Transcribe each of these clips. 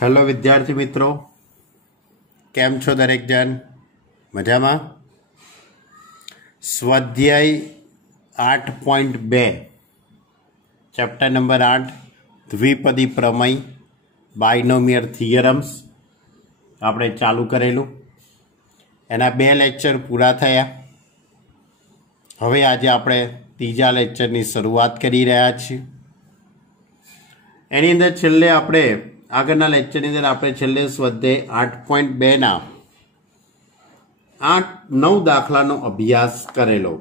Hello विद्यार्थी मित्रों, केम छो दरेक जन? मजा में? स्वाध्याय 8.2 चैप्टर नंबर 8 द्विपदी प्रमेय बायनोमियल थियरम्स આપણે ચાલુ કરેલું। એના 2 લેક્ચર પૂરા થયા। હવે આજે આપણે ત્રીજા લેક્ચરની શરૂઆત કરી રહ્યા છીએ। એની અંદર છેલ્લે આપણે આગળના લેક્ચરની અંદર આપણે છેલ્લે સ્વાધ્યાય 8.2 ના 9 દાખલાનો અભ્યાસ કરેલો।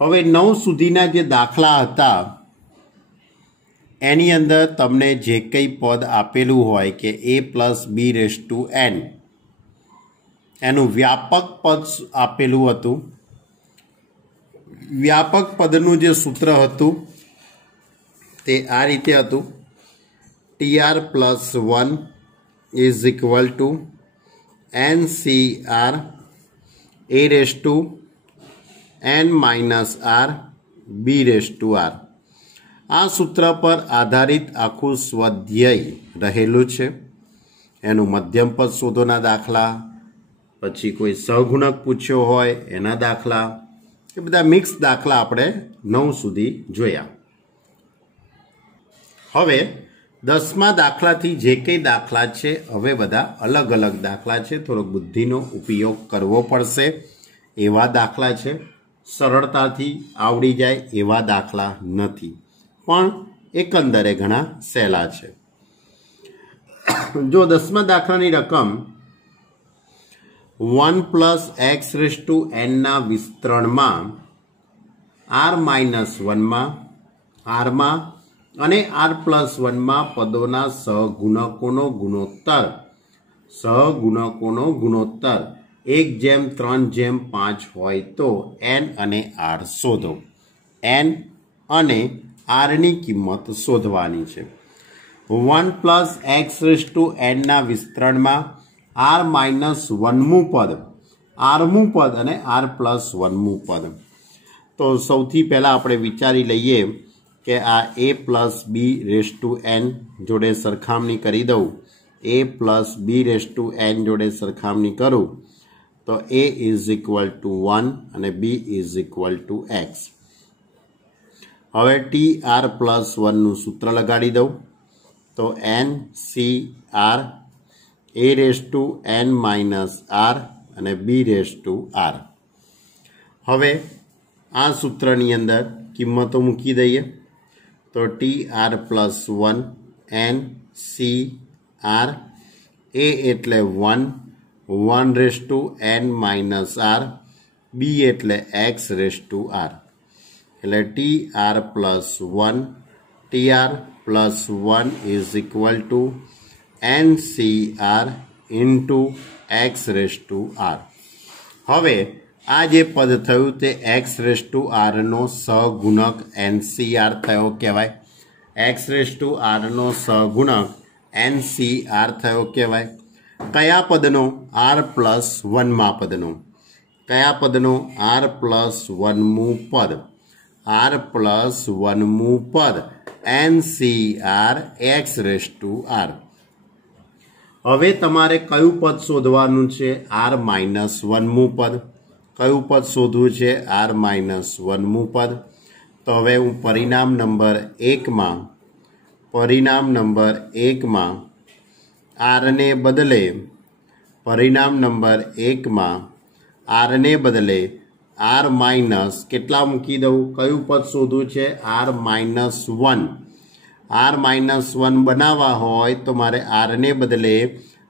હવે 9 સુધીના જે દાખલા હતા एनी अंदर तमने जे कई पद आपेलू होय के a + b⁴n एनु व्यापक पद आपेलू हतुं। व्यापक पदनु जे सूत्र हतुं ते आ रीते हतुं tr + 1 = ncr a⁻n - r b⁴ आ सूत्र पर आधारित आखू स्वाध्याय रहेलू छे। एनु मध्यम पद शोधोना दाखला, पछी कोई सहगुणक पूछ्यो होय एना दाखला, ए बधा मिक्स दाखला आपणे 9 सुधी जोया। हवे 10मा दाखलाथी जे कई दाखला छे हवे बधा अलग अलग दाखला छे, थोड़ो बुद्धिनो उपयोग करवो पड़शे एवा दाखला छे। सरळताथी आवडी जाय एवा दाखला नथी, पण एकंदरे घणा सहेला छे। जो 10मा दाखलानी रकम 1 + x⁻n ना विस्तरणमां r-1 मां r मां अने r+1 मां पदोना सहगुणकोनो गुणोत्तर 1/3/5 होय तो n अने r शोधो। n अने r नी किंमत शोधवानी छे। 1 + x⁻n ना विस्तरण में r-1 पद, rमू पद अने r+1 पद। तो सौथी पहला आपणे विचारी लईए के आ a + b⁻n जोड़े सरखामणी करी दऊं। a + b⁻n जोड़े सरखामणी करूं तो a = 1 अने b = x। हवे tr+1 नु सूत्र लगाड़ी दऊं तो ncr a⁻n - r अने b⁻r। हवे आ सूत्रनी अंदर किंमतो मूकी दईए तो tr+1 ncr a एटले 1 1/n - r b एटले x⁻r એટલે tr+1 = ncr × x⁻r। હવે આ જે પદ થયું તે x⁻r નો સહગુણક ncr થયો કહેવાય। x⁻r નો સહગુણક ncr થયો કહેવાય। કયા પદનો? r+1 માં પદનો। કયા પદનો? r+1 પદ। r+1 पद ncr x⁻r। हवे तमारे कयु पद शोधवानुं छे? r-1 पद। कयु पद शोधवुं छे? r-1 पद। तो हवे हूँ परिणाम नंबर 1 मां r ने बदले r- કેટલા મૂકી દઉં? કયું પદ શોધવું છે? r-1। r-1 બનાવવા હોય તો મારે r ને બદલે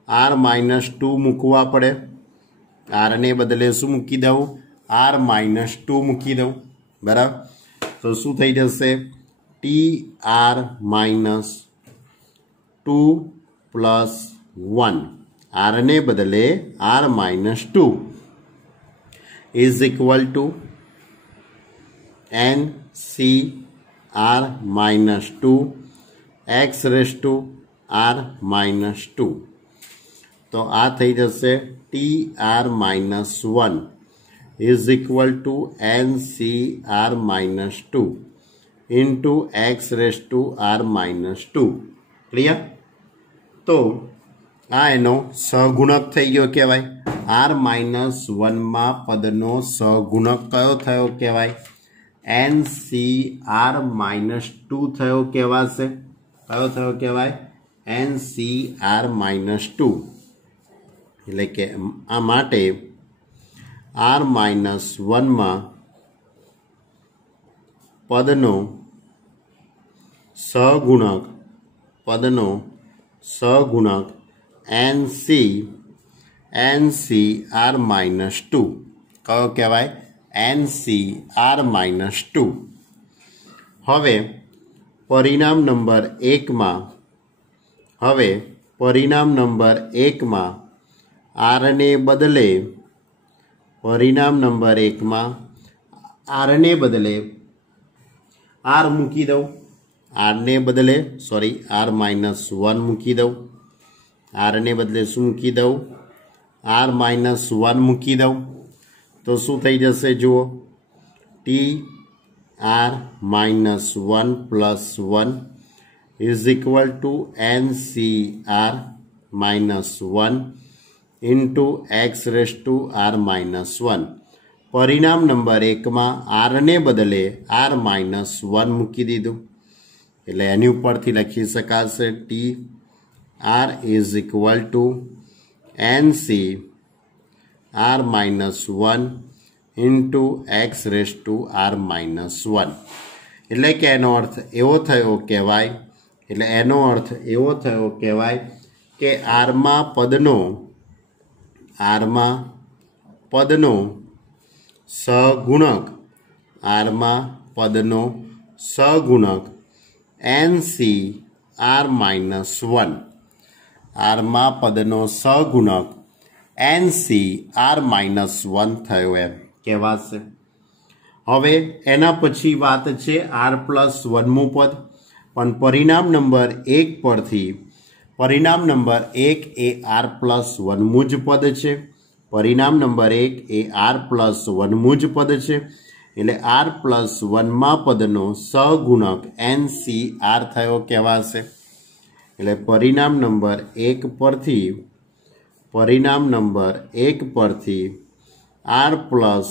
r-2 મૂકવા પડે। r ને બદલે શું મૂકી દઉં? r-2 મૂકી દઉં, બરાબર। તો શું થઈ જશે? tr-2 + 1 r ને બદલે r-2 = ncr-2 x⁻r-2। तो आ थई जशे tr-1 = ncr-2 × x⁻r-2। क्लियर? तो आ एनो सहगुणक थई गयो कहेवाय। आर माइनस 1 में पदनो सहगुणक कयो थयो कहेवाय? NCR माइनस 2 थयो कहेवाशे। कयो थयो कहेवाय? NCR माइनस 2 એટલે કે આ માટે R માઇનસ 1 માં પદનો સહગુણક NCR माइनस 2 कयो कहेवाय? NCR minus 2। हवे परिणाम नंबर 1 में R ने बदले R मूकी दઉં। R minus 1 मूकी दઉં। R ने बदले शू मूकी दઉં? R माइनस 1 मूकी दઉં तो शू थई जशे? जुओ TR minus 1 plus 1 is equal to NCR minus 1 into x raise to R minus 1। परिणाम नंबर 1 में R ने बदले R माइनस 1 मूकी दीधुं एटले एनी उपरथी लखी शकाशे TR is equal to NCR minus 1 into x raise to R minus 1। एटले के एनो अर्थ एवो थयो कहेवाय के R में पदनो सहगुणक NCR माइनस 1। R में पदनो सहगुणक NCR माइनस 1 थयो एम कहेवाशे। हवे एना पछी वात छे R प्लस 1 मु पद, पण परिणाम नंबर 1 परथी परिणाम नंबर 1 ए R प्लस 1 मुज पद छे। परिणाम नंबर 1 ए R प्लस 1 मुज पद छे एटले R प्लस 1 मां पदनो सहगुणक NCR थयो कहेवाशे। एटले परिणाम नंबर 1 परथी R प्लस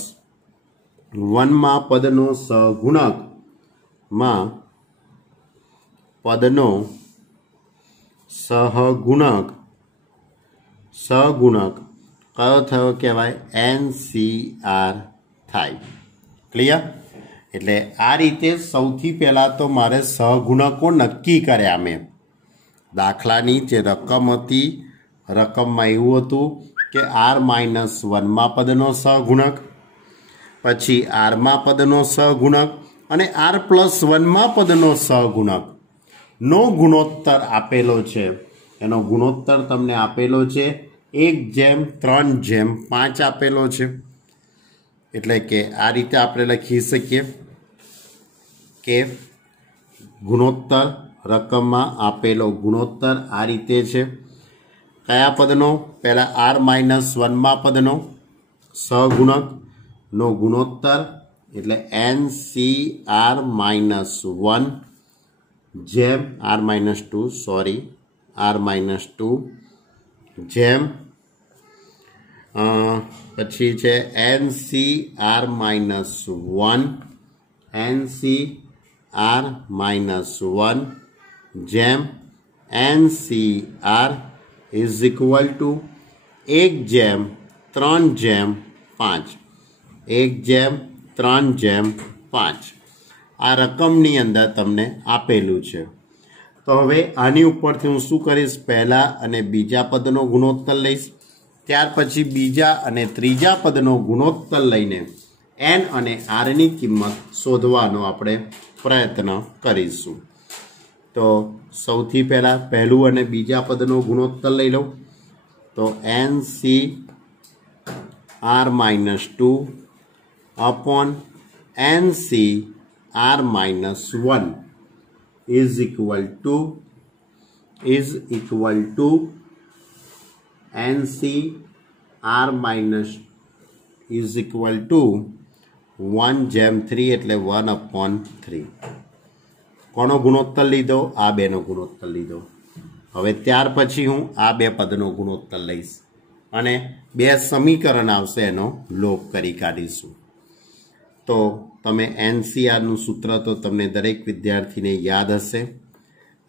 1 मां पदनो सहगुणक कयो थयो कहेवाय? NCR थाय। क्लियर? एटले आ रीते सौथी पहेला तो मारे सहगुणको नक्की कर्या मैं। दाखलानी जे रकम हती रकममां एवुं हतुं के R माइनस 1 मां पदनो सहगुणक, पछी R मां पदनो सहगुणक अने R प्लस 1 मां पदनो सहगुणक नो गुणोत्तर आपेलो छे। एनो गुणोत्तर तमने आपेलो छे 1:3:5 आपेलो छे। एटले के आ रीते आपणे लखी सकीए के गुणोत्तर रकममां आपेलो गुणोत्तर आ रीते छे। कया पदनो? पहला R माइनस 1 मां पदनो सहगुणक नो गुणोत्तर एटले NCR माइनस 1 जेम R माइनस 2 जेम पछी छे NCR माइनस 1 जेम NCR इज इक्वल टू 1:3:5 आ रकमनी अंदर तमने आपेलू छे। तो हवे आनी उपरथी हूँ शुं करीश? पहला अने बीजा पदनो गुणोत्तर लईश, त्यार पछी बीजा अने त्रीजा पदनो गुणोत्तर लईने N अने R नी किंमत शोधवानो आपणे प्रयत्न करीशुं। तो सौथी पहला पहलू अने बीजा पदनो गुणोत्तर लई लऊं तो NCR minus 2 upon NCR minus 1 is equal to NCR minus is equal to 1:3 एटले 1/3। कोनो गुणोत्तर लीधो? आ बेनो गुणोत्तर लीधो। હવે ત્યાર પછી હું આ બે પદનો ગુણોત્તર લઈશ અને બે સમીકરણ આવશે એનો લોપ કરી કાઢીશું. તો તમે એનસીઆરનું સૂત્ર તો તમને દરેક વિદ્યાર્થીને યાદ હશે.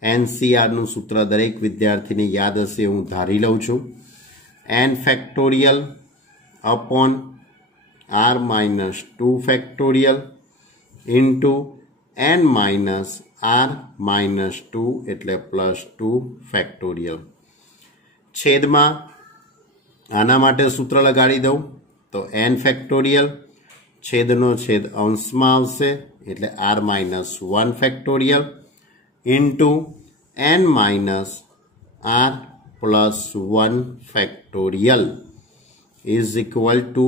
એનસીઆરનું સૂત્ર દરેક વિદ્યાર્થીને યાદ હશે હું ધારી લઉં છું. n factorial upon r minus 2 factorial into n minus r minus 2 એટલે પ્લસ 2 ફેક્ટોરિયલ. છેદમાં આના માટે સૂત્ર લગાડી દઉં તો n ફેક્ટોરિયલ છેદનો છેદ અંશમાં આવશે એટલે r minus 1 factorial into n minus r plus 1 factorial is equal two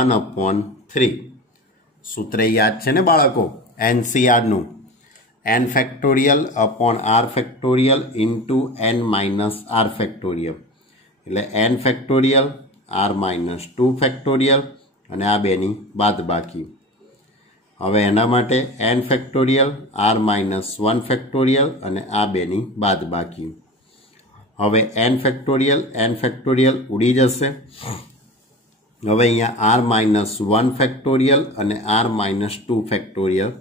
1/3. સૂત્ર યાદ છે ને બાળકો એનસીઆરનું? n factorial upon r factorial into n minus r factorial એટલે n factorial r minus 2 factorial અને આ બેની બાદબાકી. હવે એના માટે n factorial r minus 1 factorial અને આ બેની બાદબાકી. હવે n ફેક્ટોરિયલ ઉડી જશે. હવે અહીંયા r માઇનસ 1 ફેક્ટોરિયલ અને r માઇનસ 2 ફેક્ટોરિયલ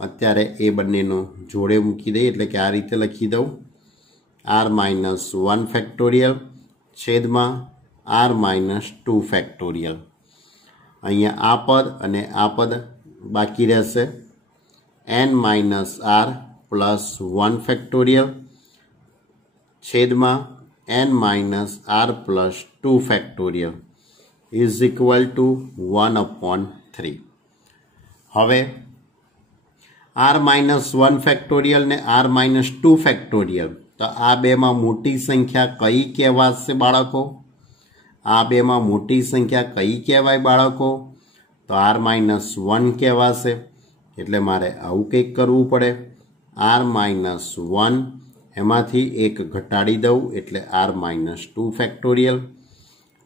અત્યારે એ બંનેનો જોડે મૂકી દઈએ એટલે કે આ રીતે લખી દઉં r માઇનસ 1 ફેક્ટોરિયલ છેદમાં r માઇનસ 2 ફેક્ટોરિયલ. અહીંયા આ પદ અને આ પદ બાકી રહેશે. n minus r plus 1 factorial છેદમાં n minus r plus 2 factorial is equal two 1/3. હવે r માઇનસ 1 ફેક્ટોરિયલ ને r માઇનસ 2 ફેક્ટોરિયલ તો આ બેમાં મોટી સંખ્યા કઈ કહેવાશે બાળકો? આ બેમાં મોટી સંખ્યા કઈ કહેવાય બાળકો? તો r માઇનસ 1 કહેવાશે. એટલે મારે આવું કંઈક કરવું પડે. r માઇનસ 1 એમાંથી એક ઘટાડી દઉં એટલે r માઇનસ 2 ફેક્ટોરિયલ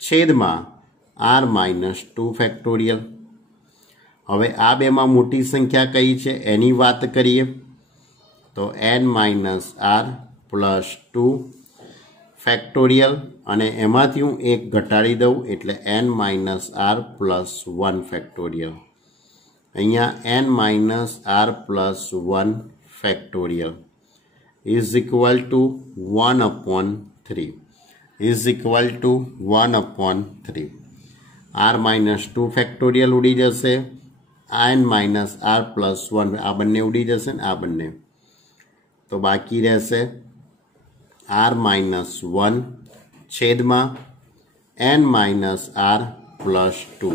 છેદમાં r માઇનસ 2 ફેક્ટોરિયલ. હવે આ બેમાં મોટી સંખ્યા કઈ છે એની વાત કરીએ તો n minus r plus 2 factorial અને એમાંથી હું એક ઘટાડી દઉં એટલે n minus r plus 1 factorial. અહીંયા n minus r plus 1 factorial is equal two 1/3 is equal two 1/3. r minus 2 factorial ઉડી જશે. n માઇનસ r પ્લસ 1 આ બંને ઉડી જશે ને આ બંને. તો બાકી રહેશે r માઇનસ 1 છેદમાં n minus r plus 2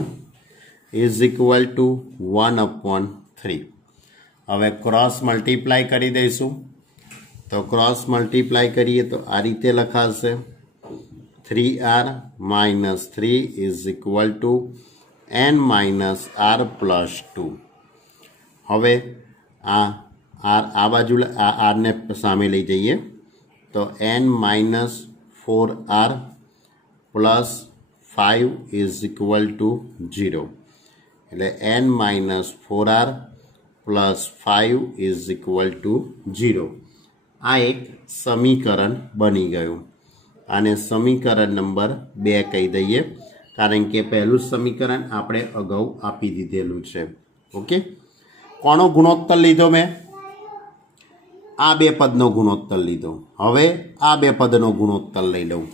is equal two 1/3. હવે ક્રોસ મલ્ટીપ્લાય કરી દઈશું તો ક્રોસ મલ્ટીપ્લાય કરીએ તો આ રીતે લખાશે 3r minus 3 is equal two n minus r plus 2. હવે આ બાજુ આ આરને સામે લઈ જઈએ તો n minus 4r plus 5 is equal two 0 એટલે n minus 4r plus 5 is equal two 0. આ એક સમીકરણ બની ગયું. આને સમીકરણ નંબર 2 કહી દઈએ કારણ કે પહેલું સમીકરણ આપણે અગાઉ આપી દીધેલું છે. ઓકે, કોનો ગુણોત્તર લીધો મેં? આ બે પદનો ગુણોત્તર લીધો. હવે આ બે પદનો ગુણોત્તર લઈ લઉં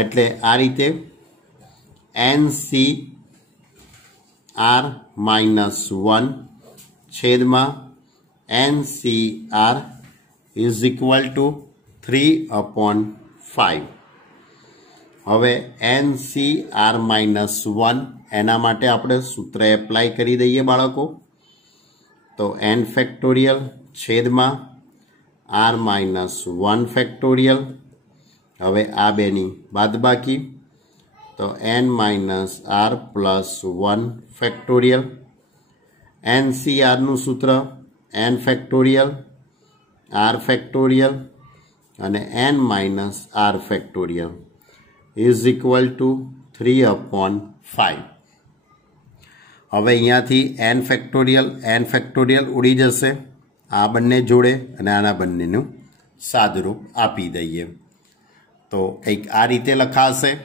એટલે આ રીતે NCR માઇનસ 1 છેદમાં NCR ઇઝ ઇક્વલ ટુ 3/5. હવે NCR માઇનસ 1 એના માટે આપણે સૂત્ર એપ્લાય કરી દઈએ બાળકો તો n ફેક્ટોરિયલ છેદમાં r માઇનસ 1 ફેક્ટોરિયલ. હવે આ બેની બાદબાકી તો n minus r plus 1 factorial. NCRનું સૂત્ર n ફેક્ટોરિયલ r ફેક્ટોરિયલ અને n minus r factorial is equal to 3/5. હવે અહીંયાથી n ફેક્ટોરિયલ ઉડી જશે આ બંને જોડે અને આના બંનેનું सादरूप आपी दईए। तो कंईक आ रीते लखाशे।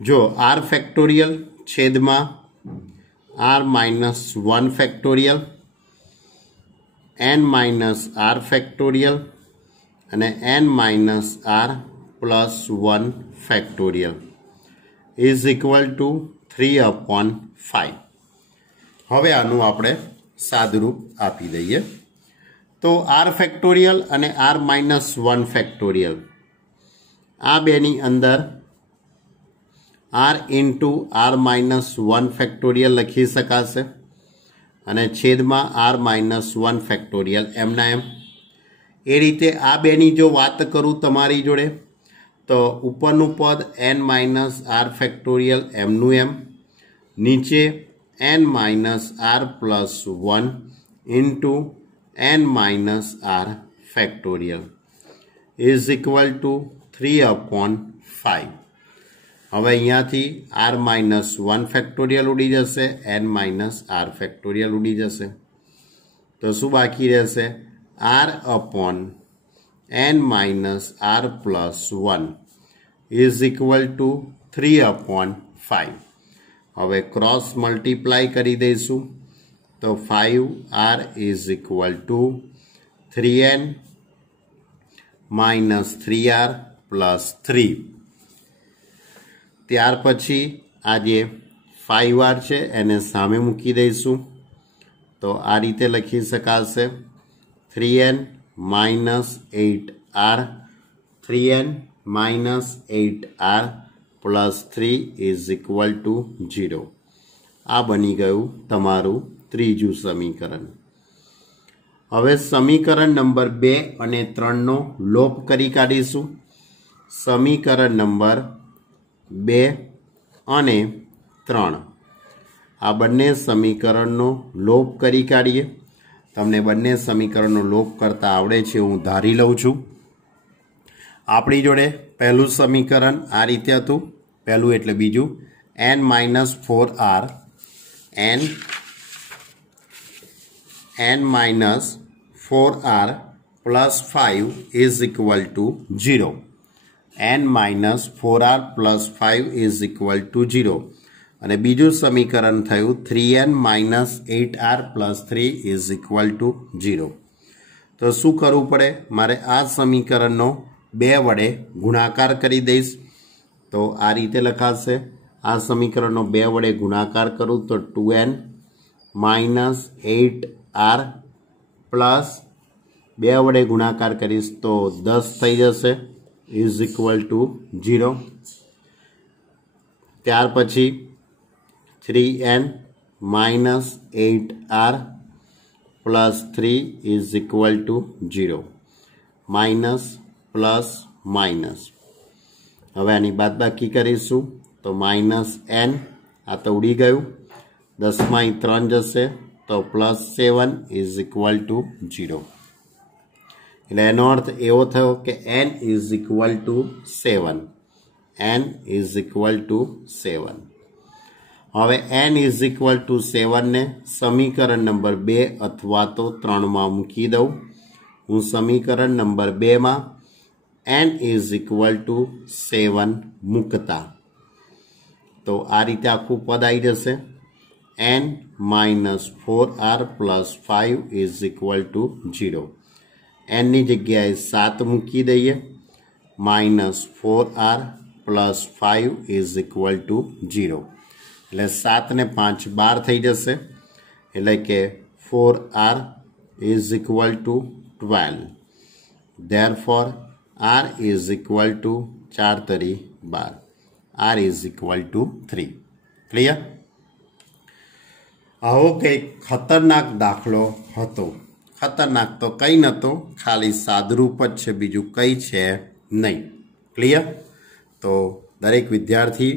जो आर फेक्टोरियल छेद में r-1 फेक्टोरियल n-r फेक्टोरियल અને n-r+1 factorial is equal to 3/5। હવે આનું આપણે સાદુરૂપ આપી દઈએ। તો r ફેક્ટોરિયલ અને r-1 ફેક્ટોરિયલ આ બેની અંદર r ઇન્ટુ r-1 ફેક્ટોરિયલ લખી શકાશે અને છેદમાં r-1 ફેક્ટોરિયલ એમના એમ। એ રીતે આ બેની જો વાત કરું તમારી જોડે તો ઉપરનું પદ n-r ફેક્ટોરિયલ એમનું એમ, નીચે n-r+1 into n-r factorial is equal to 3/5। હવે અહીંયાથી r-1 ફેક્ટોરિયલ ઉડી જશે, n-r ફેક્ટોરિયલ ઉડી જશે, તો શું બાકી રહેશે? r/n-r+1 is equal to 3/5। હવે ક્રોસ મલ્ટીપ્લાય કરી દઈશું તો 5r is equal two 3n - 3r + 3। ત્યાર પછી આ જે 5r છે એને સામે મૂકી દઈશું તો આ રીતે લખી શકાશે 3n - 8r 3n - 8r + 3 is equal two 0। આ બની ગયું તમારું ત્રીજું સમીકરણ। હવે સમીકરણ નંબર 2 અને 3નો લોપ કરી કાઢીશું। સમીકરણ નંબર 2 અને 3 આ બંને સમીકરણનો લોપ કરી કાઢીએ। તમને બંને સમીકરણનો લોપ કરતા આવડે છે હું ધારી લઉં છું। આપણી જોડે પહેલું સમીકરણ આ રીતે હતું, પહેલું એટલે બીજું n-4r n-4r + 5 is equal two 0। n-4r + 5 is equal two 0 અને બીજું સમીકરણ થયું 3n - 8r + 3 is equal two 0। તો શું કરવું પડે? મારે આ સમીકરણનો 2 વડે ગુણાકાર કરી દઈશ તો આ રીતે લખાશે। આ સમીકરણનો 2 વડે ગુણાકાર કરું તો 2n - 8r પ્લસ 2 વડે ગુણાકાર કરીશ તો 10 થઈ જશે ઇઝ ઇક્વલ ટુ 0। ત્યાર પછી 3n - 8r + 3 is equal two 0 minus plus minus. હવે આની બાદબાકી કરીશું તો -n આ તો ઉડી ગયું, 10 માં 3 જશે તો +7 ઇઝ ઇક્વલ ટુ 0। એટલે એનો અર્થ એવો થયો કે n is equal to 7। n is equal to 7। હવે n ઇઝ ઇક્વલ ટુ 7 ને સમીકરણ નંબર 2 અથવા તો 3માં મૂકી દઉં। હું સમીકરણ નંબર 2માં n ઇઝ ઇક્વલ ટુ 7 મૂકતા તો આ રીતે આખું પદ આવી જશે n-4r + 5 ઇઝ ઇક્વલ ટુ 0। nની જગ્યાએ 7 મૂકી દઈએ -4r + 5 ઇઝ ઇક્વલ ટુ 0 એટલે 7 ને 5 12 થઈ જશે એટલે કે 4r is equal two 12। Therefore r is equal two 4 તરી 12, r is equal to 3। Clear? આવો કંઈક ખતરનાક દાખલો હતો। ખતરનાક તો કંઈ નહોતો, ખાલી સાદરૂપ જ છે, બીજું કંઈ છે નહીં। ક્લિયર? તો દરેક વિદ્યાર્થી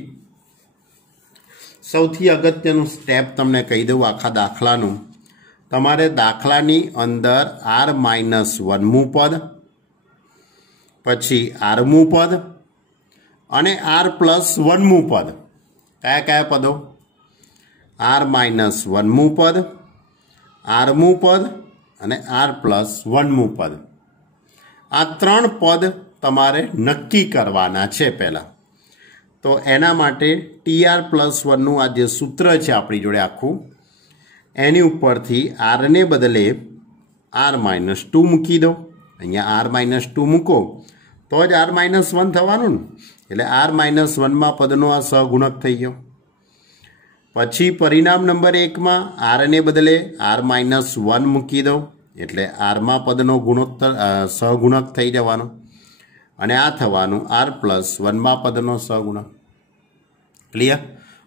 સૌથી અગત્યનું સ્ટેપ તમને કહી દઉં આખા દાખલાનું। તમારે દાખલાની અંદર r-1મું પદ, પછી rમું પદ અને r+1મું પદ, કયા કયા પદો? r-1મું પદ, rમું પદ અને r+1મું પદ, आ 3 पद तमारे नक्की करवाना छे। पहला तो एना माटे TR+1 નું आ जे सूत्र छे आपणी जोड़े आखुं एनी उपरथी R ने बदले R-2 मूकी दो। अहींया R-2 मूको तो ज R-1 थवानुं ने, एटले R-1 मां पदनो आ सहगुणक थई गयो। पछी परिणाम नंबर 1 में R ने बदले R-1 मूकी दो एटले R मां पदनो गुणोत्तर सहगुणक थई जवानो अने आ थवानुं R+1 मां पदनो सहगुणक। क्लियर?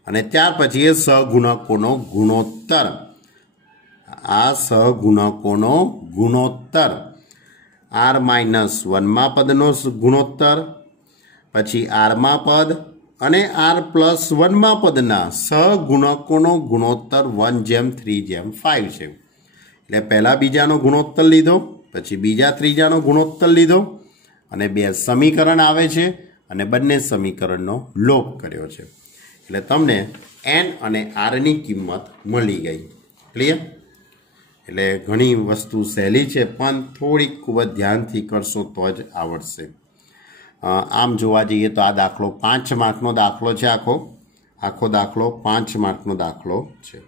अने त्यार पछी ए सहगुणकोनो गुणोत्तर, आ सहगुणकोनो गुणोत्तर R-1 मां पदनो गुणोत्तर, पछी R मां पद अने R+1 मां पदना सहगुणकोनो गुणोत्तर 1:3:5 छे। एटले पहला बीजानो गुणोत्तर लीधो, पछी बीजा त्रीजानो गुणोत्तर लीधो अने बे समीकरण आवे छे अने बंने समीकरणनो लोप कर्यो छे। एटले तमने n अने r नी किंमत मळी गई। क्लियर? एटले घणी वस्तु सहेली छे पण थोड़ी खूब ध्यानथी करशो तो ज आवडशे। आम जोवा जईए तो आ दाखलो 5 मार्कनो दाखलो छे। आखो दाखलो 5 मार्कनो दाखलो छे।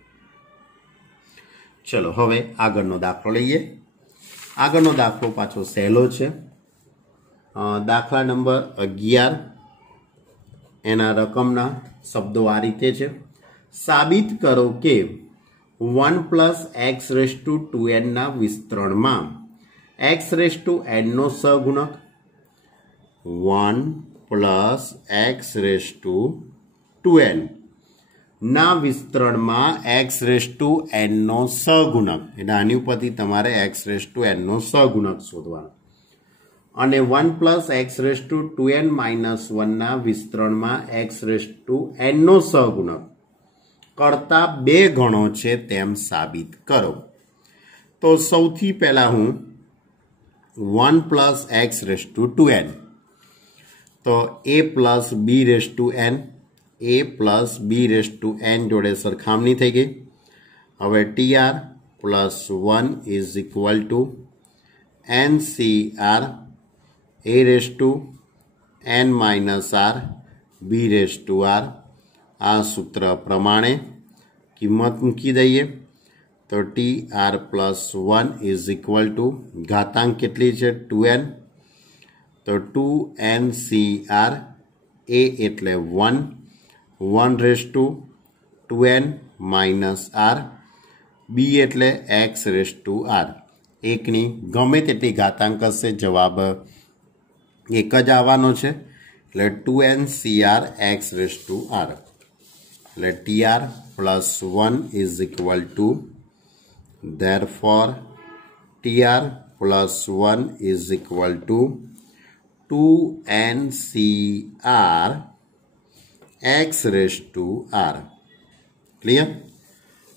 चलो हवे आगळनो दाखलो लईए। आगळनो दाखलो पाछो सहेलो छे। दाखला नंबर 11 एना रकमना शब्दों आ रीते छे। साबित करो के 1+x⁴n ना विस्तरण में x⁴n नो सहगुणक 1+x⁴n ना विस्तरण में x⁴n नो सहगुणक एटले आनी उपरथी तमारे x⁴n नो सहगुणक शोधवानो अने 1+x⁴n-1 ना विस्तरण में x⁴n नो सहगुणक करता 2 गणो छे तेम साबित करो। तो सौथी पहला हूँ 1+x⁴n तो a+b⁴n जोड़े सरखामणी थई गई। हवे TR+1 = NCR a⁻r आ सूत्र प्रमाणे किंमत मूकी दईए तो TR+1 = घातांक केटली छे 2n तो 2NCR a एटले 1 1/2n-r b एटले x⁴r एकनी गमे तेटली घातांक हशे जवाब एक ज आववानो छे एटले 2NCR x⁴r एटले TR+1 = therefore TR+1 = 2NCR x⁴r। Clear?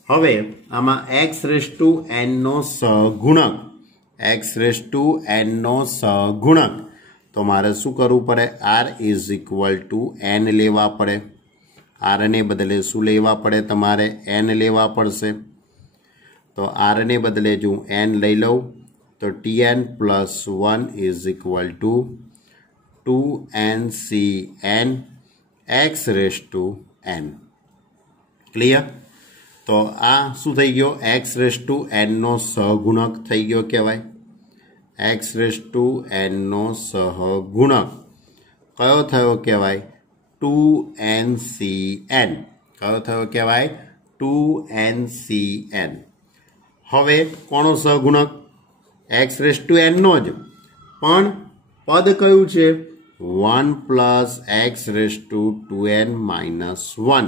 हवे आमा x⁴n नो सहगुणक x⁴n नो सहगुणक तो मारे शू करवू पड़े r = n लेवा पड़े। r ने बदले शू लेवा पड़े तमारे n लेवा पड़शे। तो r ने बदले जो n लई लऊं तो TN+1 = 2NCN x⁴n। क्लियर? तो आ शू थई गयो x⁴n नो सहगुणक थई गयो कहेवाय। x⁴n नो सहगुणक कयो थयो कहेवाय 2NCN। कयो थयो कहेवाय 2NCN। हवे कोनो सहगुणक x⁴n नो ज पण पद कयुं छे 1+x⁴n-1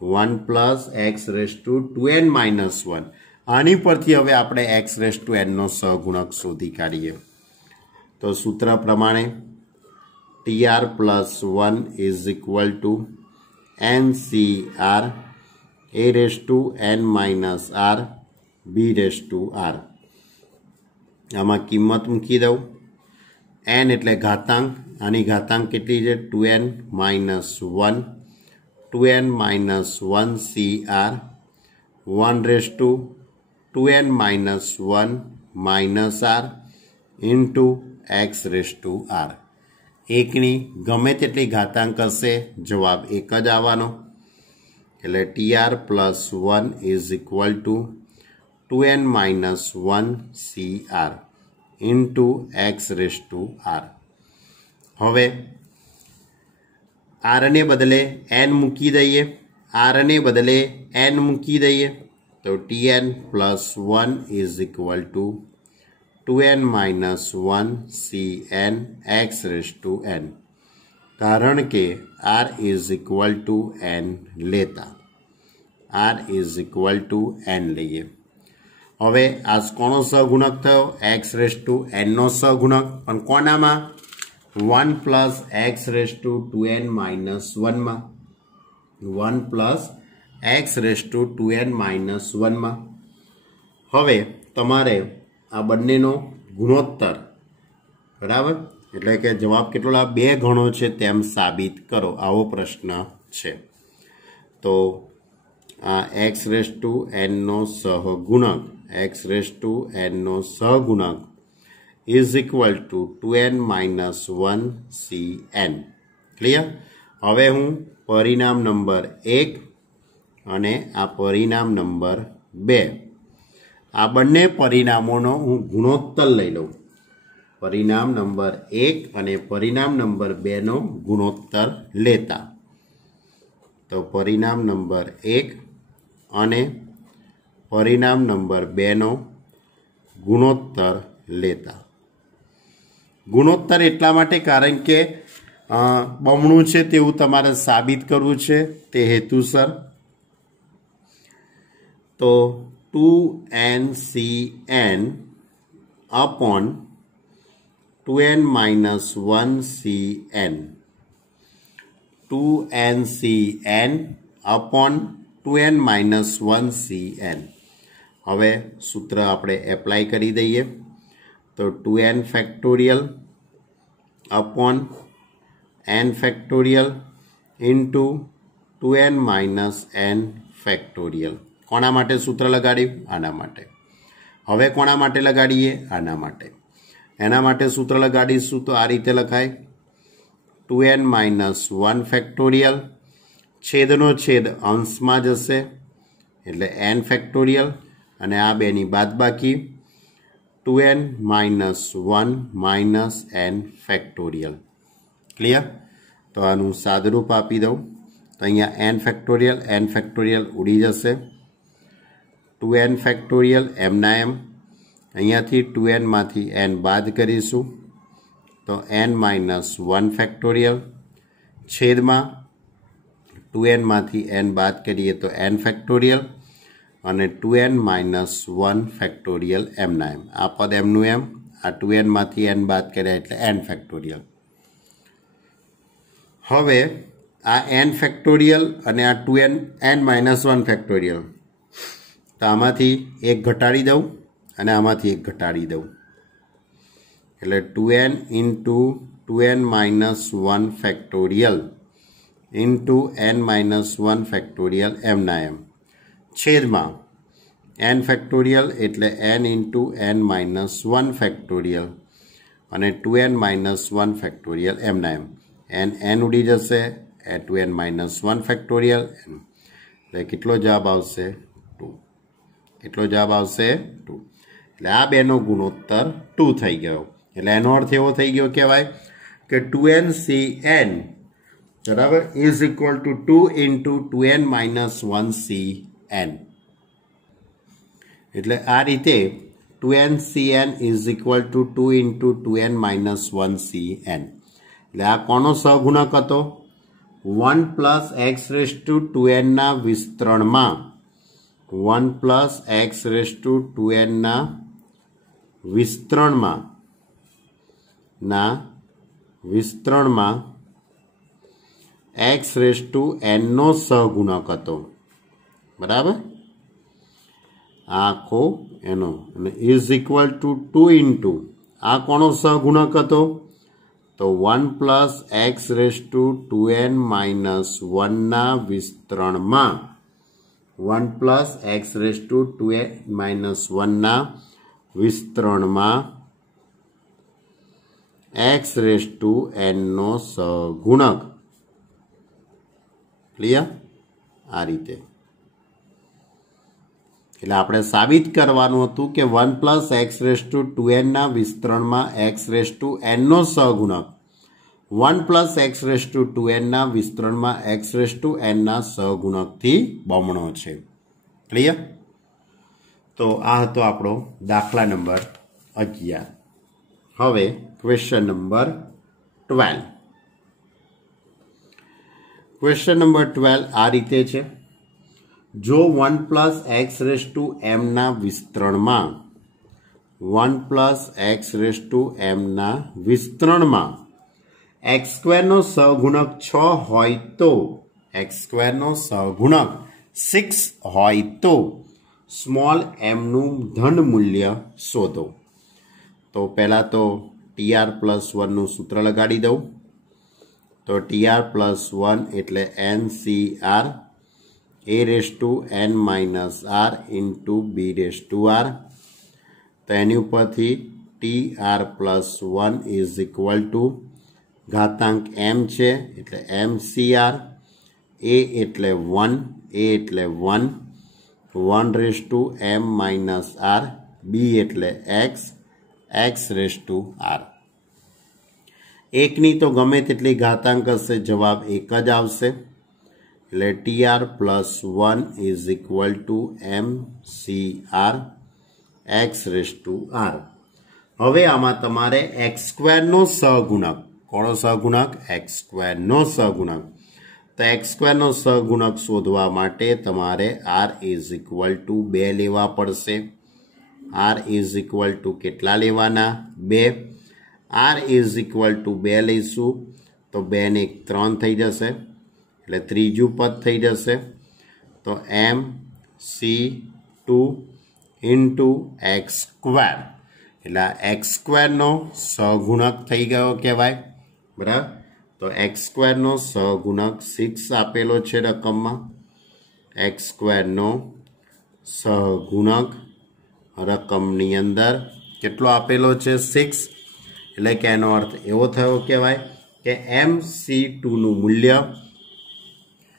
1+x⁴n-1 आनी परथी हवे आपणे x⁴n नो सहगुणक शोधी काढीए। तो सूत्र प्रमाणे TR+1 = NCR a⁻r b⁻r आमां किंमत मूकी दऊं n एटले घातांक आनी घातांक केटली छे 2n-1 2n-1CR 1/2n-1 -r into x raise to r. एकनी गमे तेटली घातांक हशे जवाब एक ज आववानो एटले TR plus 1 is equal to 2n minus 1 CR into x raise to r. हवे आर ने बदले एन मूकी दईए, आर ने बदले एन मूकी दईए तो TN plus 1 is equal to 2n minus 1 CN x raise to n. कारण के R is equal to n लेता R is equal to n लीए। हवे आ कोनो सहगुणक थयो एक्स रेस टू एन नो सहगुणक पण कोनामां 1 plus x raise to 2n minus 1 में 1 plus x raise to 2n minus 1 में। हवे तमारे आ बंनेनो गुणोत्तर बराबर एटले के जवाब केटलो आ 2 गणो छे तेम साबित करो आवो प्रश्न छे। तो आ एक्स रेस टू एन नो सहगुणक एक्स रेस टू एन नो सहगुणक is equal to 2n minus 1 CN। Clear. हवे हूँ परिणाम नंबर 1 अने आ परिणाम नंबर 2 आ बंने परिणामोनो हूँ गुणोत्तर लई लऊं। परिणाम नंबर 1 अने परिणाम नंबर 2 नो गुणोत्तर लेता तो परिणाम नंबर 1 अने परिणाम नंबर 2 नो गुणोत्तर लेता। गुणोत्तर एटला माटे कारण के बमणुं छे तेवुं तमारे साबित करवुं छे ते हेतुसर। तो 2NCN upon 2n minus 1 CN 2NCN upon 2n minus 1 CN। हवे सूत्र आपणे एप्लाय करी दईए तो 2n factorial upon n factorial into 2n minus n factorial. कोना माटे सूत्र लगाड्युं? आना माटे। हवे कोना माटे लगाडीए? आना माटे। एना माटे सूत्र लगाडीशुं तो आ रीते लखाय 2n माइनस 1 फैक्टोरियल छेदनो छेद अंशमां जशे एटले n फैक्टोरियल अने आ बेनी बादबाकी 2n minus 1 minus n factorial. Clear. तो आनु सादरूप आपी दऊं तो अहींया n फैक्टोरियल उड़ी जशे 2n फैक्टोरियल एमना एम अहींयाथी 2n मांथी n बाद करीशुं तो n माइनस 1 फैक्टोरियल छेदमां 2n मांथी n बाद करीए तो n फैक्टोरियल અને 2n माइनस 1 फैक्टोरियल एमना एम आ पद एमनु एम आ 2n मांथी n बाद कर्या एटले n फैक्टोरियल। हवे आ n फैक्टोरियल अने आ 2n n माइनस 1 फैक्टोरियल तो आमांथी एक घटाड़ी दऊं अने आमांथी एक घटाड़ी दऊं एटले 2n into 2n minus 1 factorial into n minus 1 factorial एमना एम छेद में n फैक्टोरियल एटले n into n minus 1 factorial अने 2n माइनस 1 फैक्टोरियल एमना एम n उड़ी जशे 2n माइनस 1 फैक्टोरियल एटले केटलो जवाब आवशे 2। केटलो जवाब आवशे 2 एटले आ बेनो गुणोत्तर 2 थई गयो। एटले एनो अर्थ एवो थई गयो कहेवाय के 2NCN बराबर is equal to 2 into 2n minus 1 CN। એટલે આ રીતે 2NCN is equal to 2 into 2n minus 1 CN એટલે આ કોનો સહગુણક હતો 1 plus x raise to 2n ના વિસ્તરણમાં 1 plus x raise to 2n ના વિસ્તરણમાં एक्स रेस टू n नो सहगुणक हतो बराबर आखो एनो इज इक्वल टू 2 इंटू आ कोनो सहगुणक हतो तो 1 plus x raise to 2n minus 1 ना विस्तरण में 1 plus x raise to 2n minus 1 ना विस्तरण में xn નો સહગુણક। ક્લિયર? આ રીતે એટલે આપણે સાબિત કરવાનું હતું કે 1 + x⁴n ના વિસ્તરણમાં xn નો સહગુણક 1 + x⁴n ના વિસ્તરણમાં xn ના સહગુણકથી બમણો છે। ક્લિયર? તો આ હતો આપણો દાખલા નંબર 11। હવે ક્વેશ્ચન નંબર 12। ક્વેશ્ચન નંબર 12 આ રીતે છે, જો 1 + x⁴m ના વિસ્તરણમાં 1 + x⁴m ના વિસ્તરણમાં x² નો સહગુણક 6 હોય તો x² નો સહગુણક 6 હોય તો સ્મોલ m નું ધન મૂલ્ય શોધો। તો પહેલા તો TR+1 નું સૂત્ર લગાડી દઉં। તો TR+1 એટલે NCR a⁻n - r × b⁻r। તો એની ઉપરથી TR+1 = ઘાતાંક m છે એટલે MCR, a એટલે 1, a એટલે 1, 1m - r, b એટલે x, x⁻r। એકની તો ગમે તેટલી ઘાતાંક હશે, જવાબ એક જ આવશે। એટલે TR+1 = MCR x⁻r। હવે આમાં તમારે x² નો સહગુણક, કોનો સહગુણક? x² નો સહગુણક। તો x² નો સહગુણક શોધવા માટે તમારે r = 2 લેવા પડશે। r = કેટલા લેવાના? 2। r = 2 લઈશું તો 2 ને 1 3 થઈ જશે, એટલે ત્રીજું પદ થઈ જશે। તો MC2 × x², એટલે x² નો સહગુણક થઈ ગયો કહેવાય, બરાબર। તો x² નો સહગુણક 6 આપેલો છે રકમમાં। x² નો સહગુણક રકમની અંદર કેટલો આપેલો છે? 6। એટલે કે એનો અર્થ એવો થયો કહેવાય કે MC2 નું મૂલ્ય,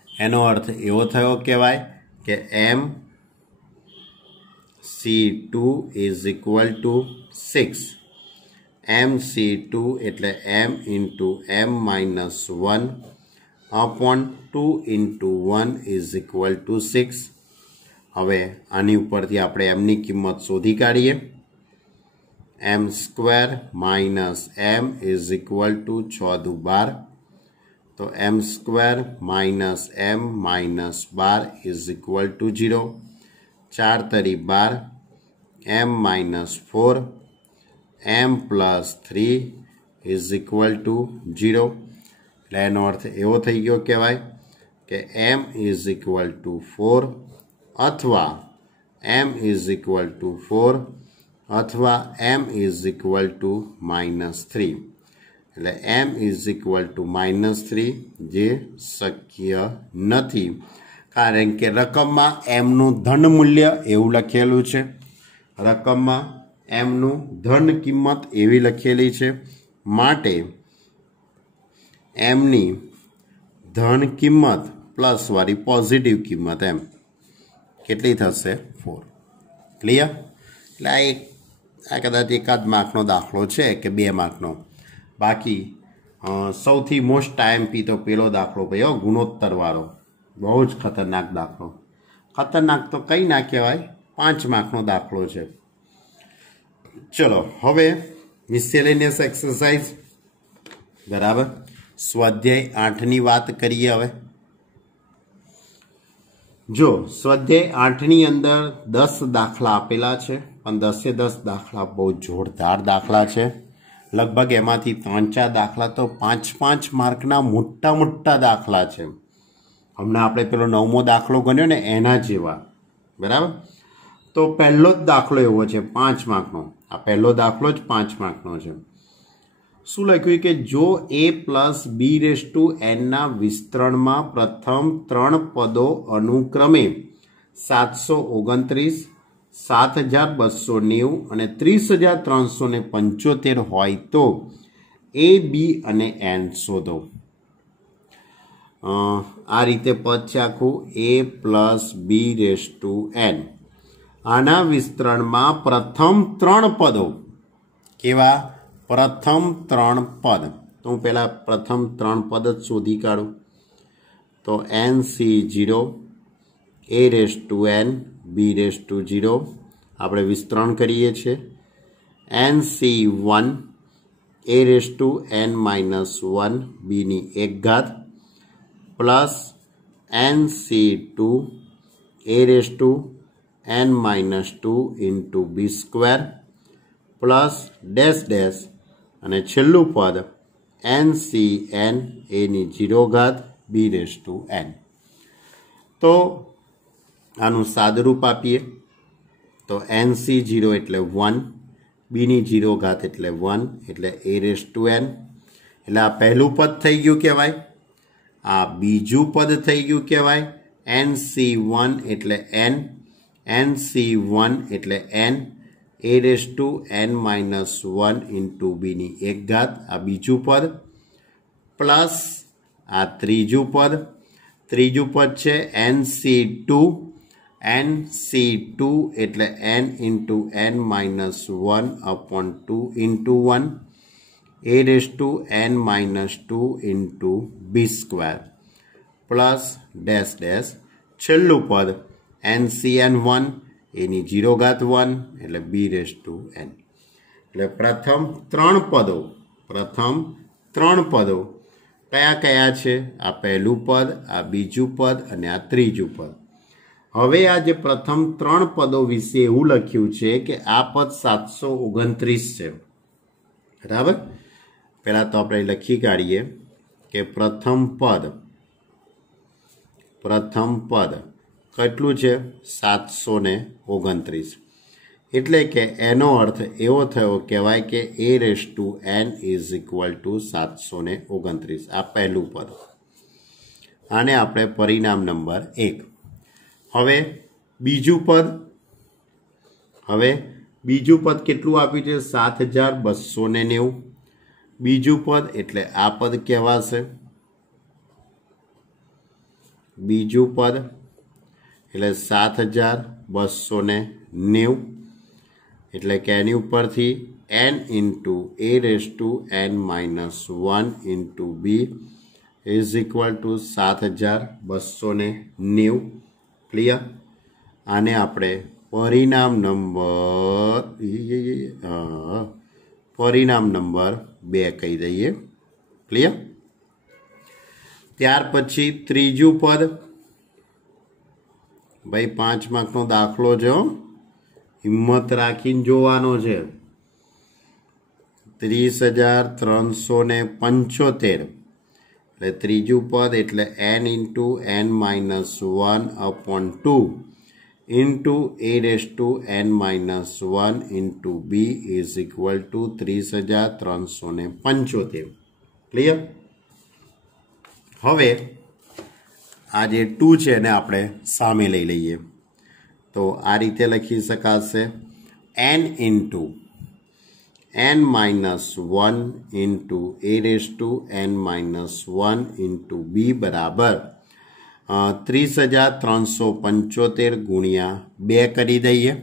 એનો અર્થ એવો થયો કહેવાય કે MC2 = 6। MC2 એટલે m × m - 1 / 2 × 1 = 6। હવે આની ઉપરથી આપણે m ની કિંમત શોધી કાઢીએ। m² - m = 6 × 12। તો m² - m - 12 = 0। 4 × 12, m - 4, m + 3 = 0। એટલે એનો અર્થ એવો થઈ ગયો કહેવાય કે m = 4 અથવા m = 4 અથવા m = -3। એટલે m = -3 જે શક્ય નથી, કારણ કે રકમમાં m નું ધન મૂલ્ય એવું લખેલું છે, રકમમાં m નું ધન કિંમત એવી લખેલી છે, માટે m ની ધન કિંમત પ્લસ વાળી પોઝિટિવ કિંમત એમ કેટલી થશે? 4। ક્લિયર? એટલે આ કદાચ એકાદ માર્કનો દાખલો છે કે 2 માર્કનો, બાકી સૌથી મોસ્ટ IMP તો પેલો દાખલો ભાઈ ગુણોત્તરવાળો, બહુ જ ખતરનાક દાખલો। ખતરનાક તો કંઈ ના કહેવાય, 5 માર્કનો દાખલો છે। ચલો હવે મિસેલેનિયસ એક્સરસાઇઝ, બરાબર। સ્વાધ્યાય 8ની વાત કરીએ। હવે જો સ્વાધ્યાય 8ની અંદર 10 દાખલા આપેલા છે, પણ 10 દાખલા બહુ જોરદાર દાખલા છે। લગભગ એમાંથી 3-4 દાખલા તો 5-5 માર્કના મોટા મોટા દાખલા છે। હમણાં આપણે પેલો 9મો દાખલો ગણ્યો ને એના જેવા, બરાબર। તો પહેલો જ દાખલો એવો છે 5 માર્કનો, આ પહેલો દાખલો જ 5 માર્કનો છે। શું લખ્યું કે જો a + b⁻n ના વિસ્તરણમાં પ્રથમ 3 પદો અનુક્રમે 729, 7290 અને 30,375 હોય તો એ બી અને એન શોધો। આ રીતે પદ છે આખું a plus b raise to n. આના વિસ્તરણમાં પ્રથમ ત્રણ પદો કેવા? પ્રથમ ત્રણ પદ તો હું પહેલા પ્રથમ ત્રણ પદ જ શોધી કાઢું તો NC0 a raise to n b raise to 0 આપણે વિસ્તરણ કરીએ છીએ। NC1 a raise to n minus 1 બીની 1 ઘાત plus NC2 a raise to n minus 2 into b square plus dash dash અને છેલ્લું પદ NCn એની 0 ઘાત બી રેસ ટુ એન। તો આનું સાદરૂપ આપીએ તો NC0 એટલે 1 બીની 0 ઘાત એટલે 1 એટલે a રેસ ટુ એન। એટલે આ પહેલું પદ થઈ ગયું કહેવાય, આ બીજું પદ થઈ ગયું કહેવાય। NC1 એટલે n, NC1 એટલે n a raise to n minus 1 into બીની 1 ઘાત આ બીજું પદ પ્લસ આ ત્રીજું પદ છે NC2 એટલે n into n minus 1 upon 2 into 1 a raise to n minus 2 into b square plus dash dash છેલ્લું પદ NCn1 એની 0 ઘાત 1 એટલે બી રેસ ટુ એન। એટલે પ્રથમ ત્રણ પદો કયા કયા છે? આ પહેલું પદ, આ બીજું પદ અને આ ત્રીજું પદ। હવે આ જે પ્રથમ ત્રણ પદો વિશે એવું લખ્યું છે કે આ પદ 729 છે, બરાબર। પહેલા તો આપણે લખી કાઢીએ કે પ્રથમ પદ કેટલું છે? 729। એટલે કે એનો અર્થ એવો થયો કહેવાય કે a raise to n is equal to 729। આ પહેલું પદ, આને આપણે પરિણામ નંબર 1। હવે બીજું પદ કેટલું આપ્યું છે? 7290। બીજું પદ એટલે આ પદ કહેવાશે, બીજું પદ એટલે 7290 એટલે કે એની ઉપરથી n into a raise to n minus 1 into b is equal to 7290। Clear? આને આપણે પરિણામ નંબર 2 કહી દઈએ। ક્લિયર? ત્યાર પછી ત્રીજું પદ, ભાઈ 5 માર્કનો દાખલો છે, હિંમત રાખીને જોવાનો છે। 30,375 એટલે ત્રીજું પદ એટલે n into n minus 1 upon 2 into a raise to n minus 1 into b is equal to 30,375। Clear? હવે આ જે 2 છે એને આપણે સામે લઈ લઈએ તો આ રીતે લખી શકાશે n into n minus 1 into a raise to n minus 1 into b બરાબર 30,375 ગુણ્યા 2 કરી દઈએ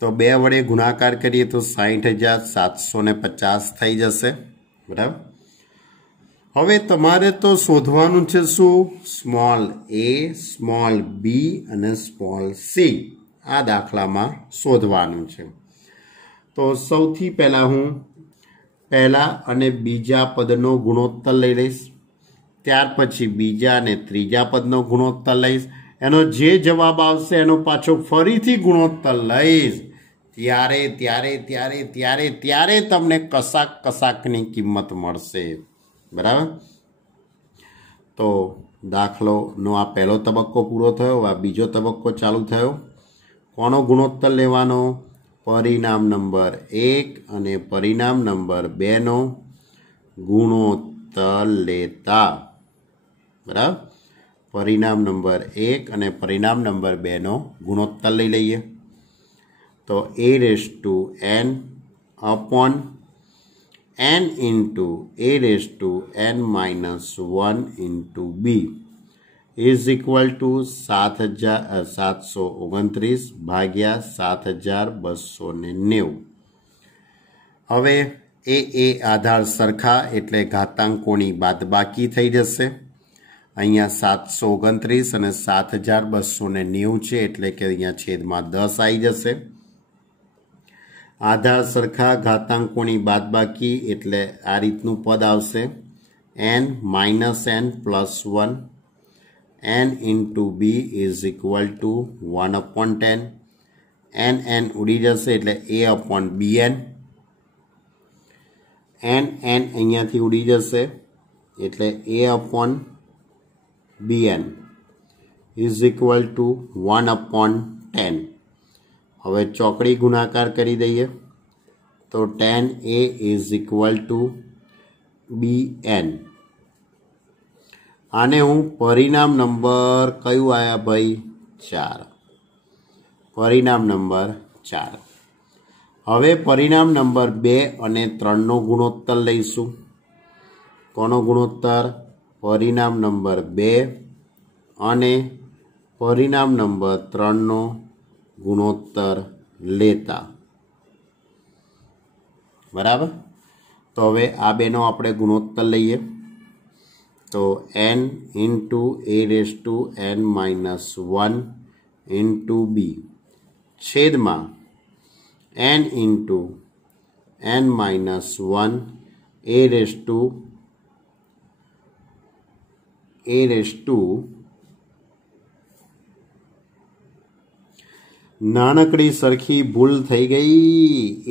તો 2 વડે ગુણાકાર કરીએ તો 60,750 થઈ જશે, બરાબર। હવે તમારે તો શોધવાનું છે શું? સ્મોલ a, સ્મોલ બી અને સ્મોલ સી આ દાખલામાં શોધવાનું છે। તો સૌથી પહેલાં હું પહેલા અને બીજા પદનો ગુણોત્તર લઈ લઈશ, ત્યાર પછી બીજા અને ત્રીજા પદનો ગુણોત્તર લઈશ, એનો જે જવાબ આવશે એનો પાછો ફરીથી ગુણોત્તર લઈશ, ત્યારે તમને કશાકની કિંમત મળશે, બરાબર। તો દાખલોનો આ પહેલો તબક્કો પૂરો થયો, આ બીજો તબક્કો ચાલુ થયો। કોનો ગુણોત્તર લેવાનો? પરિણામ નંબર 1 અને પરિણામ નંબર 2 નો ગુણોત્તર લેતા, બરાબર। પરિણામ નંબર 1 અને પરિણામ નંબર 2 નો ગુણોત્તર લઈ લઈએ તો a raise two n upon n into a raised to n minus 1 into b is equal to 729 ભાગ્યા 7290. હવે એ આધાર સરખા એટલે ઘાતાંકોની બાદબાકી થઈ જશે. અહીંયા 729 અને 7290 છે એટલે કે અહીંયા છેદમાં 10 આવી જશે. આધાર સરખા ઘાતાંકોની બાદબાકી એટલે આ રીતનું પદ આવશે n minus n plus 1 n into b is equal to 1 upon 10. n ઉડી જશે એટલે a upon bn. n અહીંયાથી ઉડી જશે એટલે a upon bn is equal to 1 upon 10. હવે ચોકડી ગુણાકાર કરી દઈએ તો 10a is equal to bn. આને હું પરિણામ નંબર કયું આયા ભાઈ 4. પરિણામ નંબર 4. હવે પરિણામ નંબર 2 અને 3 નો ગુણોત્તર લઈશું. કોનો ગુણોત્તર? પરિણામ નંબર 2 અને પરિણામ નંબર 3 નો ગુણોત્તર લેતા. બરાબર. તો હવે આ બેનો આપણે ગુણોત્તર લઈએ તો n into a raised to n minus 1 into b છેદમાં n into n minus 1 a raised to નાનકડી સરખી ભૂલ થઈ ગઈ.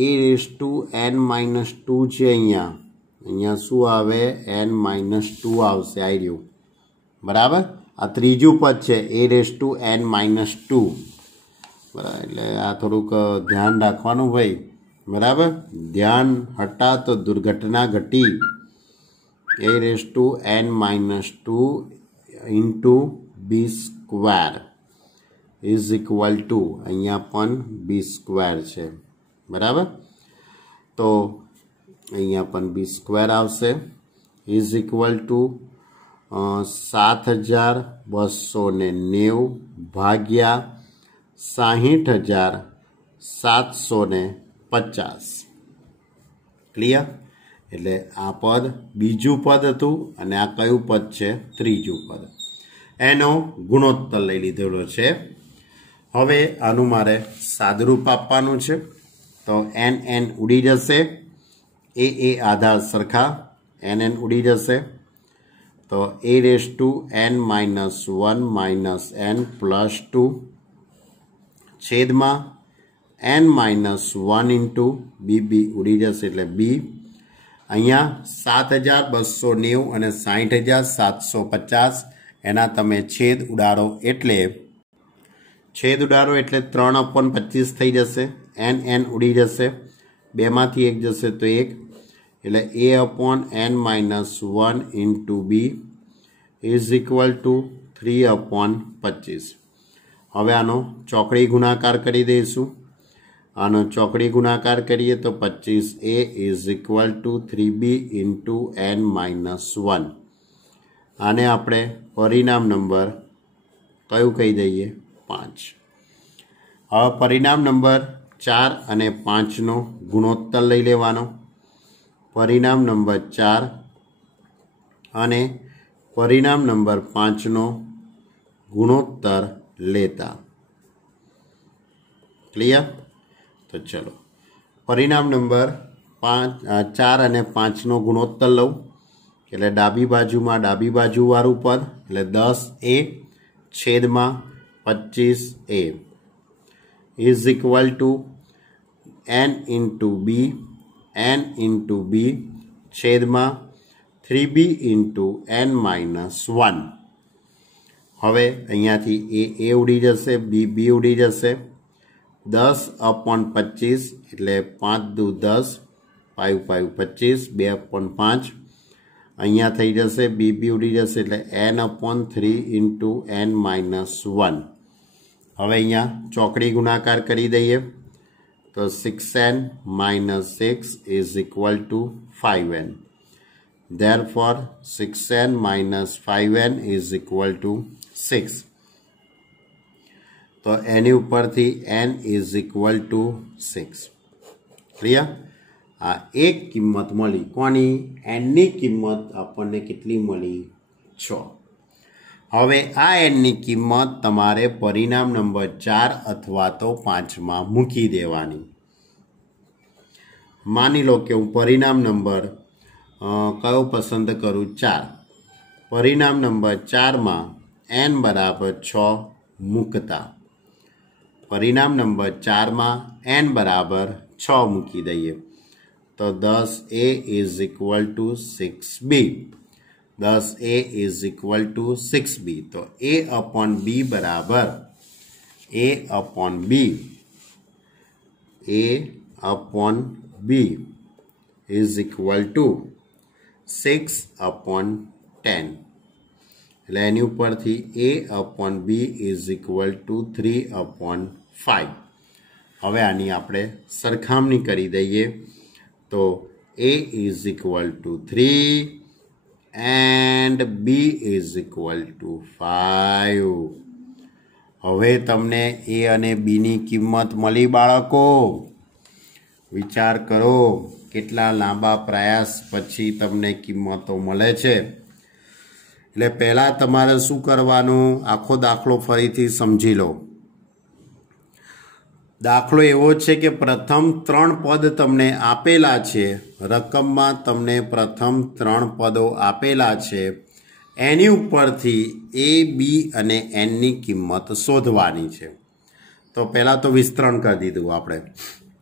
a raised to n minus 2 છે અહીંયા શું આવે? n minus 2 આવશે. આવી રહ્યું. બરાબર. આ ત્રીજું પદ છે a raised to n minus 2. બરાબર. એટલે આ થોડુંક ધ્યાન રાખવાનું ભાઈ. બરાબર. ધ્યાન હટા તો દુર્ઘટના ઘટી. a raised to n minus 2 into b square is equal to અહીંયા પણ b square છે. બરાબર. તો અહીંયા પણ b square આવશે is equal to 7290 ભાગ્યા 60750. ક્લિયર? એટલે આ પદ બીજું પદ હતું અને આ કયું પદ છે? ત્રીજું પદ. એનો ગુણોત્તર લઈ લીધેલો છે. હવે આનું મારે સાદરૂપ આપવાનું છે તો n ઉડી જશે. એ આધાર સરખા n ઉડી જશે તો a raised to n minus 1 minus n plus 2 છેદમાં n minus 1 into b ઉડી જશે એટલે b. અહીંયા 7290 અને 60750 એના તમે છેદ ઉડાડો એટલે 3/25 થઈ જશે. n ઉડી જશે. 2 માંથી 1 જશે તો 1 એટલે a upon n minus 1 into b is equal to 3/25. હવે આનો ચોકડી ગુણાકાર કરી દઈશું. આનો ચોકડી ગુણાકાર કરીએ તો 25a is equal to 3b into n minus 1. આને આપણે પરિણામ નંબર કયું કહી દઈએ? 5. હવે પરિણામ નંબર 4 અને 5 નો ગુણોત્તર લઈ લેવાનો. પરિણામ નંબર 4 અને પરિણામ નંબર 5 નો ગુણોત્તર લેતા. ક્લિયર? તો ચલો પરિણામ નંબર 4 અને 5 નો ગુણોત્તર લઉં એટલે ડાબી બાજુમાં ડાબી બાજુવાળું પદ એટલે 10a છેદમાં 25a is equal to n into b છેદમાં 3b into n minus 1. હવે અહીંયાથી a ઉડી જશે, b ઉડી જશે. 10/25 એટલે 5 દુ 10, 5 5 25, 2/5 અહીંયા થઈ જશે. b ઉડી જશે એટલે n/3 into n minus 1. હવે અહીંયા ચોકડી ગુણાકાર કરી દઈએ तो 6n minus 6 is equal to 5n. Therefore 6n minus 5n is equal to 6. तो एनी ઉપરથી n is equal to 6. Clear? આ એક કિંમત મળી કોની? n ની કિંમત આપણને કેટલી મળી? 6. હવે આ n ની કિંમત તમારે પરિણામ નંબર 4 અથવા તો 5 માં મૂકી દેવાની. માની લો કે હું પરિણામ નંબર કયો પસંદ કરું? 4. પરિણામ નંબર 4 માં n બરાબર 6 મૂકતા परिणाम नंबर 4 में n बराबर 6 मूकी दईए तो 10a is equal to 6b. 10a is equal to 6b. तो a अपॉन b बराबर a upon b is equal to 6 upon 10. એટલે એની ઉપરથી a upon b is equal to 3 अपॉन 5. હવે આની આપણે સરખામણી કરી દઈએ તો a is equal to 3 and b is equal to 5. હવે તમને a અને b ની કિંમત મળી બાળકો? વિચાર કરો કેટલા લાંબા પ્રયાસ પછી તમને કિંમતો મળે છે. એટલે પહેલા તમારે શું કરવાનું? આખો દાખલો ફરીથી સમજી લો. દાખલો એવો છે કે પ્રથમ 3 પદ તમને આપેલા છે. રકમમાં તમને પ્રથમ 3 પદો આપેલા છે. એની ઉપરથી a b અને n ની કિંમત શોધવાની છે. તો પહેલાં તો વિસ્તરણ કરી દીધું આપણે.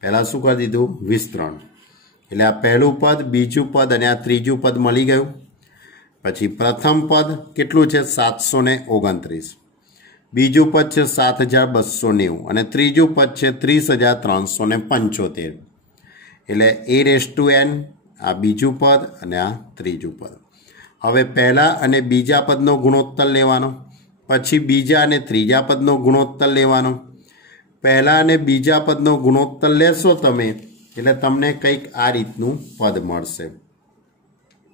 પહેલાં શું કરી દીધું? વિસ્તરણ. એટલે આ પહેલું પદ, બીજું પદ અને આ ત્રીજું પદ મળી ગયું. પછી પ્રથમ પદ કેટલું છે? 729. બીજું પદ છે 7290 અને ત્રીજું પદ છે 30,375. એટલે a⁻n આ બીજું પદ અને આ ત્રીજું પદ. હવે પહેલા અને બીજા પદનો ગુણોત્તર લેવાનો, પછી બીજા અને ત્રીજા પદનો ગુણોત્તર લેવાનો. પહેલા અને બીજા પદનો ગુણોત્તર લેશો તમે એટલે તમને કંઈક આ રીતનું પદ મળશે.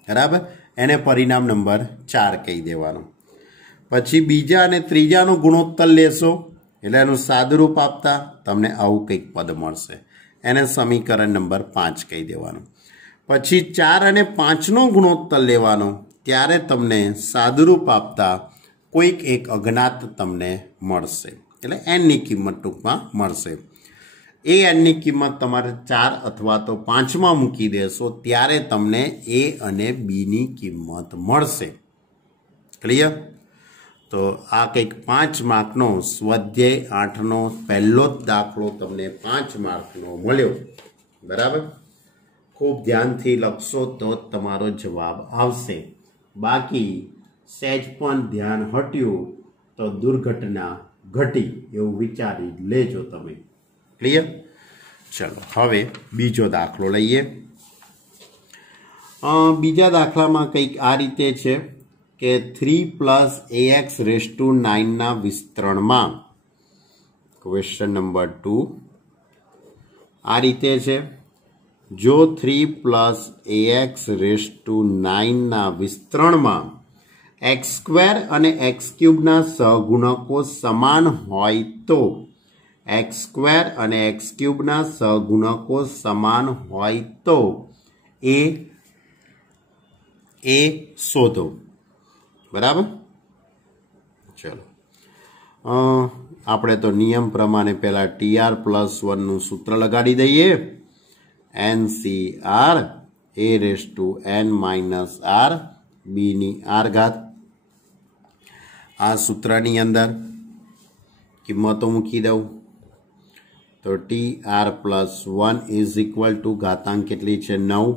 બરાબર? એને પરિણામ નંબર 4 કહી દેવાનો. પછી બીજા અને ત્રીજાનો ગુણોત્તર લેશો એટલે એનું સાદુરૂપ આપતા તમને આવું કંઈક પદ મળશે. એને સમીકરણ નંબર 5 કહી દેવાનું. પછી 4 અને 5નો ગુણોત્તર લેવાનો ત્યારે તમને સાદુરૂપ આપતા કોઈક એક અજ્ઞાત તમને મળશે. એટલે એનની કિંમત ટૂંકમાં મળશે. એ એનની કિંમત તમારે 4 અથવા તો 5માં મૂકી દેશો ત્યારે તમને એ અને બીની કિંમત મળશે. ક્લિયર? તો આ કંઈક 5 માર્કનો સ્વાધ્યાય 8નો પહેલો જ દાખલો તમને 5 માર્કનો મળ્યો. બરાબર? ખૂબ ધ્યાનથી લખશો તો તમારો જવાબ આવશે. બાકી સહેજ પણ ધ્યાન હટ્યું તો દુર્ઘટના ઘટી એવું વિચારી લેજો તમે. ક્લિયર? ચલો હવે બીજો દાખલો લઈએ. બીજા દાખલામાં કંઈક આ રીતે છે કે 3 + ax⁻9ના વિસ્તરણમાં ક્વેશ્ચન નંબર 2 આ રીતે છે. જો 3 + ax⁻9ના વિસ્તરણમાં x² અને x³ ના સહગુણકો સમાન હોય તો x² અને x³ ના સહગુણકો સમાન હોય તો એ શોધો. બરાબર? ચલો આપણે તો નિયમ પ્રમાણે પહેલાં TR+1નું સૂત્ર લગાડી દઈએ. NCR a⁻n−r b⁻r. આ સૂત્રની અંદર કિંમતો મૂકી દઉં તો TR+1 ઇઝ ઇક્વલ ટુ ઘાતાંક કેટલી છે? 9.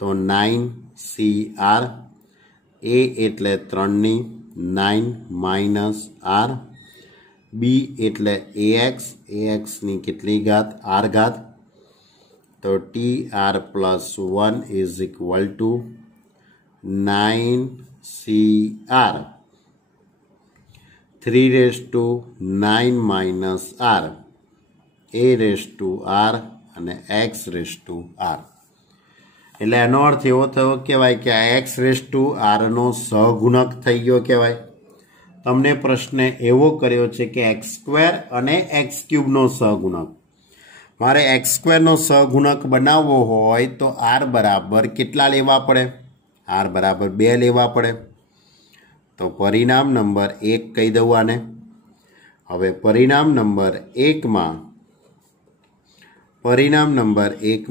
તો 9CR a એટલે 3ની 9 - r, b એટલે axની કેટલી ઘાત? r ઘાત. તો TR+1 is equal to 9CR 3⁻9 - r a raise to r અને x રેઝ ટુ આર. એટલે એનો અર્થ એવો થયો કહેવાય કે આ x રેઝ ટુ આરનો સહગુણક થઈ ગયો કહેવાય. તમને પ્રશ્ન એવો કર્યો છે કે એક્સ સ્ક્વેર અને એક્સ ક્યુબનો સહગુણક. મારે એક્સ સ્ક્વેરનો સહગુણક બનાવવો હોય તો આર બરાબર કેટલા લેવા પડે? આર બરાબર 2 લેવા પડે. તો પરિણામ નંબર 1 કહી દઉં આને. હવે પરિણામ નંબર 1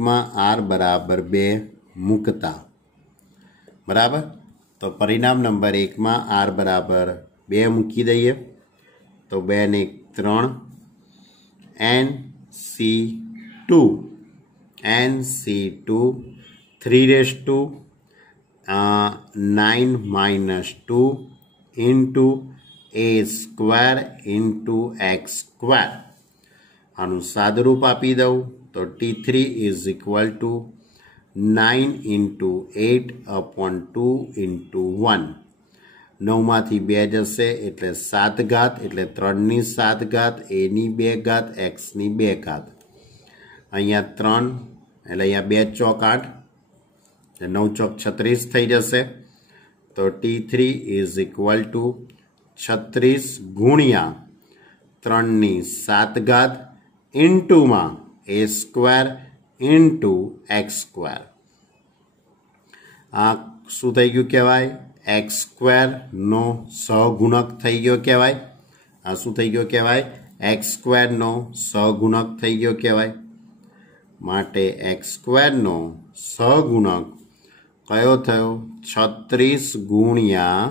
માં આર બરાબર 2 મૂકતા, બરાબર. તો પરિણામ નંબર 1 માં આર બરાબર 2 મૂકી દઈએ તો 2 ને 3 NC2 3 raise to 9 minus 2 into a square into x square. આનું સાદુરૂપ આપી દઉં તો T3 is equal to 9 into 8/2 into 1. 9માંથી 2 જશે એટલે 7 ઘાત, એટલે 3ની 7 ઘાત, a ની 2 ઘાત, x ની 2 ઘાત. અહીંયા 3 એટલે અહીંયા 2 ચોક 8, 9 ચોક 36 થઈ જશે. તો T3 ઇઝ ઇક્વલ ટુ 36 ગુણ્યા 3ની 7 ઘાત ઇન્ટુમાં a square into x square. આ શું થઈ ગયું કહેવાય? એક્સ સ્ક્વેરનો સહગુણક થઈ ગયો કહેવાય. આ શું થઈ ગયો કહેવાય? એક્સ સ્ક્વેરનો સહગુણક થઈ ગયો કહેવાય. માટે એક્સ સ્ક્વેરનો સહગુણક કયો થયો? 36 ગુણ્યા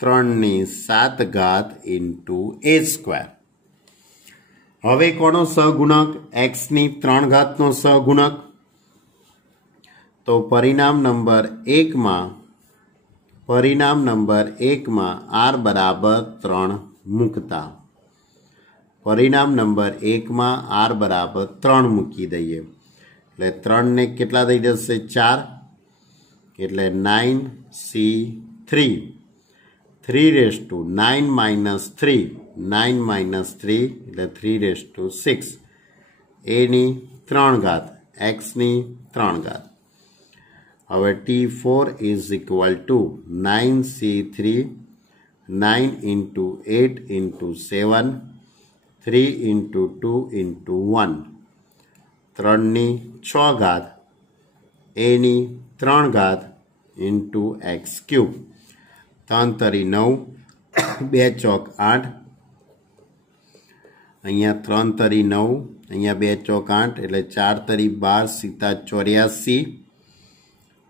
3ની 7 ઘાત ઇન્ટુ a સ્ક્વેર. હવે કોનો સહગુણક? એક્સની 3 ઘાતનો સહગુણક. તો પરિણામ નંબર 1 માં આર બરાબર 3 મૂકતા. પરિણામ નંબર 1 માં આર બરાબર 3 મૂકી દઈએ એટલે 3 ને કેટલા થઈ જશે? 4, એટલે 9C3 3 રેઝ ટુ 9 માઇનસ 3 એટલે 3 રેઝ ટુ 6, a ની 3 ઘાત, x ની 3 ઘાત. હવે T4 is equal two 9C3 9 into 8 into 7 3 into 2 into 1, 3ની 6 ઘાત, a ની 3 ઘાત ઇન્ટુ એક્સ ક્યુબ. 3 તરી 9, 2 ચોક 8, અહીંયા 3 તરી 9, અહીંયા 2 ચોક 8 એટલે 4 તરી 12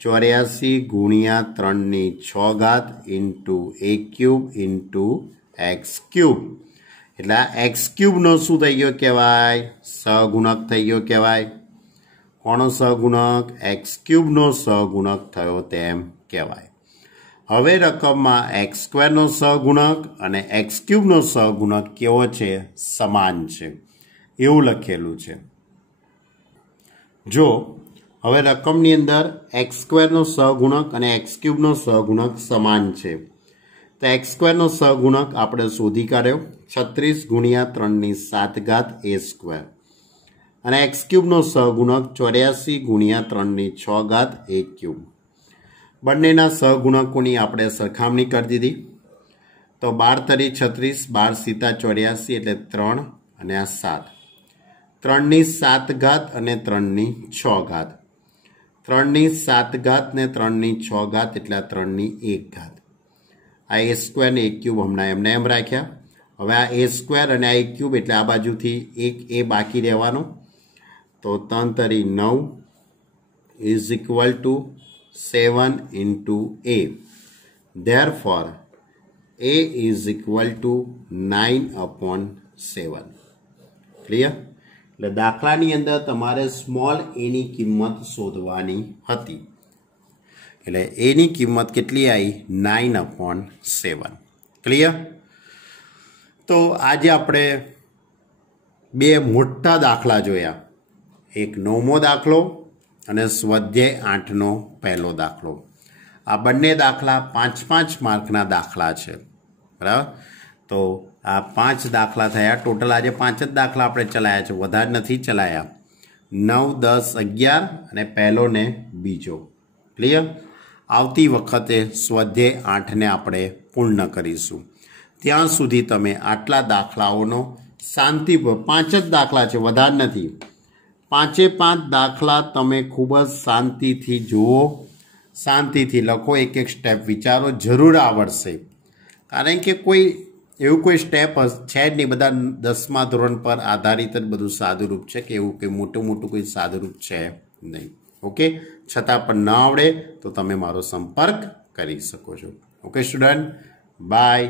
84 ગુણ્યા 3ની 6 ઘાત into a cube into x cube. એટલે આ એક્સ ક્યુબનો શું થઈ ગયો કહેવાય? સહગુણક થઈ ગયો કહેવાય. કોનો સહગુણક? એક્સ ક્યુબનો સહગુણક થયો તેમ કહેવાય. હવે રકમમાં એક્સ સ્ક્વેરનો સહગુણક અને એક્સ ક્યુબનો સહગુણક કેવો છે? સમાન છે એવું લખેલું છે. જો હવે રકમની અંદર એક્સ સ્ક્વેરનો સહગુણક અને એક્સ ક્યુબનો સહગુણક સમાન છે તો એક્સ સ્ક્વેરનો સહગુણક આપણે શોધી કાઢ્યો 36 ગુણ્યા 3ની 7 ઘાત a સ્ક્વેર અને એક્સ ક્યુબનો સહગુણક 84 ગુણ્યા 3ની 6 ઘાત a ક્યુબ. બંનેના સહગુણકોની આપણે સરખામણી કરી દીધી તો 12 તરી 36, 12 × 84 એટલે 3 અને આ 7, 3ની 7 ઘાત અને 3ની 6 ઘાત, 3ની 7 ઘાત ને 3ની 6 ઘાત એટલે 3ની 1 ઘાત. આ a સ્ક્વેર ને a ક્યુબ હમણાં એમને એમ રાખ્યા. હવે આ a સ્ક્વેર અને આ a ક્યુબ એટલે આ બાજુથી એક a બાકી રહેવાનો તો 3 તરી 9 is equal to 7 into a. Therefore, a is equal to 9/7. Clear? એટલે દાખલાની અંદર તમારે સ્મોલ a ની કિંમત શોધવાની હતી. એટલે a ની કિંમત કેટલી આવી? 9/7. ક્લિયર? તો આજે આપણે બે મોટા દાખલા જોયા. એક 9મો દાખલો અને સ્વાધ્યાય 8નો પહેલો દાખલો. આ બંને દાખલા 5-5 માર્કના દાખલા છે. બરાબર? તો आ 5 दाखला थया। टोटल आज 5 ज दाखला आपणे चलाया छे, वधारे नथी चलाया। 9, 10, 11 अने पहेलो ने बीजो। क्लियर? आवती वखते स्वाध्याय 8 ने आपणे पूर्ण करीशुं। त्यां सुधी तमे आटला दाखलाओनो शांतिपूर्वक 5 ज दाखला छे, वधारे नथी। 5 दाखला तमे खूब ज शांतिथी जुओ, शांतिथी लखो, एक एक स्टेप विचारो, जरूर आवड़शे। कारण के कोई एवं कोई स्टेप है नहीं, बधा 10मा धोरण पर आधारित ज बधुं सादुरूप है कि एवं कोई मोटू मोटू कोई सादुरूप है नहीं। ओके, छतां पण न आवड़े तो तमे मारो संपर्क करी शको छो। Okay student, bye.